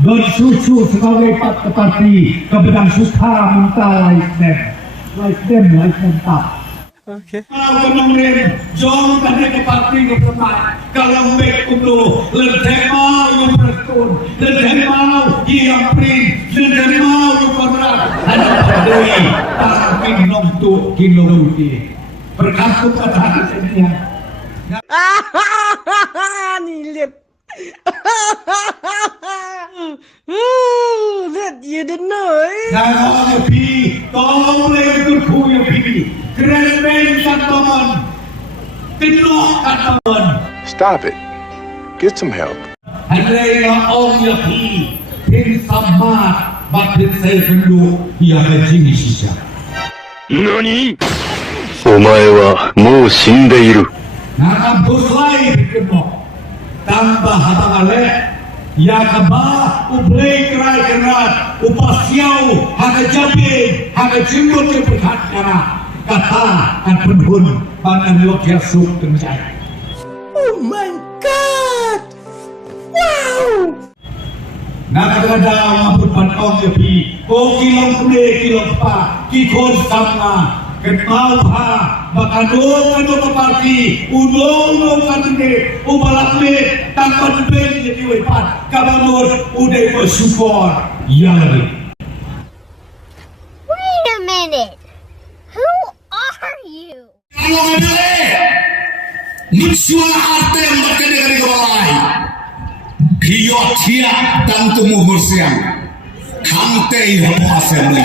Bersusu sebagai parti kebenar suka mental like them tak. Okay. Kalau menunggu jom tadi ke parti kebenar kalau baik untuk lentema yang bertun lentema yang prin lentema yang berat ada berdiri tapi nom tu kilo di berkasut kata sebenarnya. Ni lihat. That you didn't know. Kalau pi, tolong ikut kuya pi. Keren teman, penuh teman. Stop it. Get some help. Hari orang yang pi, pin sama, batin saya kendu, ia berjini sisa. NANI?お前はもう死んでいる。 Nak buslai kemo, tambah habang ale. Ya kaba ublay kerai kerat upasiau haga jabe haga jimbut ke berkat kana kata kan penhun panan lo kiasuk tenjai. Oh my god! Wow! Nak ada mabut pantong ya pi ko kilong kude kilong pa kikon sama kenal pa bakadong ano parti unong kande ubalakme takkan ben jadi wepat kabanur udah bersyukur ya lebih. Wait a minute. Who are you? Kalau ada musuh hati makan dari kepalai hiyo tiap dan tumbuh bersiang kantai hapo assembly